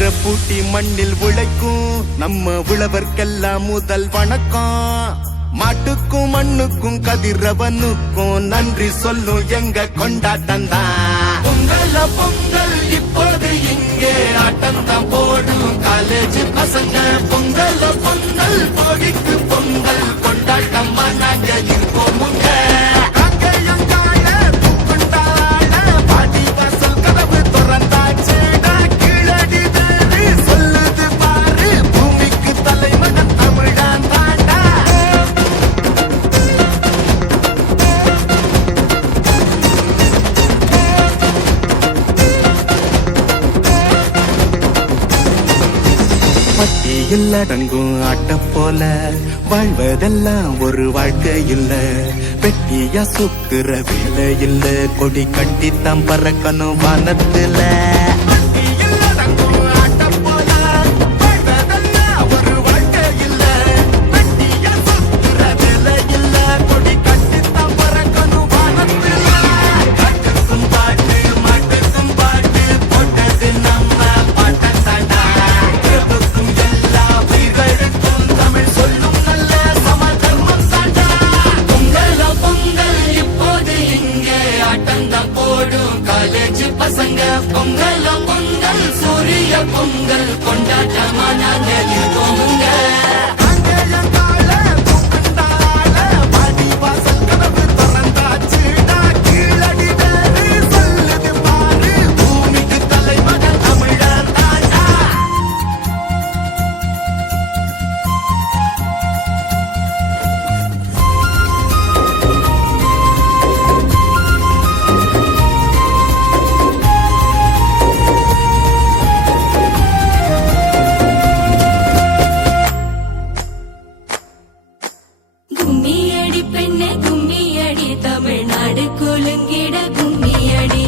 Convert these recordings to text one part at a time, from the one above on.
ஊரை பூட்டி மண்ணில் உழைக்கும் நம்ம உழவர்க்கெல்லாம் முதல் வணக்கம். மாட்டுக்கும் மண்ணுக்கும் கதிரவனுக்கும் நன்றி சொல்லும் எங்க கொண்டாட்டம் தான். பொங்கல் பொங்கல் இப்போது இங்கே ஆட்டம் தான் போடும் காலேஜ் பசங்க. பொங்கல் பொங்கல் போடிக்கு பொங்கல் கொண்டாட்டமா நாங்க இருப்போமுங்க. பட்டியில் அடங்கும் ஆட்ட போல வாழ்வதெல்லாம் ஒரு வாழ்க்கை இல்ல. பெட்டியா சுத்துற வேலை இல்ல, கொடி கட்டித்தான் பறக்கணும் வானத்துல. பசங்க பொங்கல் பொங்கல் சூரிய பொங்கல் கொண்டாட்டமா நாங்க இருக்கோமுங்க. கும்மியடி பெண்ணே கும்மியடி, தமிழ்நாடு குலுங்கிட கும்மியடி.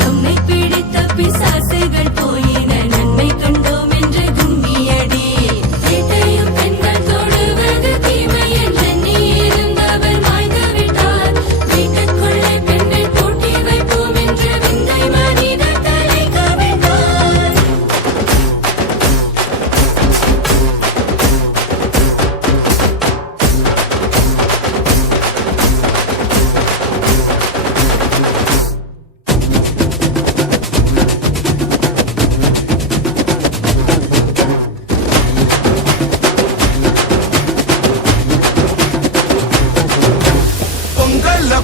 நம்மை பிடித்த பிசாசுகள் போயின, நன்மை கண்டோம் என்று கும்மியடி. வீட்டையும் பெண்கள் தொடுவது தீமை என்று நீ இருந்தவர் மாய்ந்து விட்டார். வீட்டுக்குள்ளே பெண்ணை பூட்டி வைப்போம் என்று விந்தை மனிதர் தலை கவிழ்ந்தார்.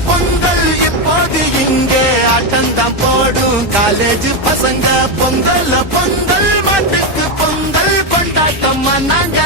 பொங்கல் இப்போது இங்கே ஆட்டந்தான் போடும் காலேஜ் பசங்க. பொங்கல் பொங்கல் மாட்டுக்கு பொங்கல் கொண்டாட்டமா நாங்க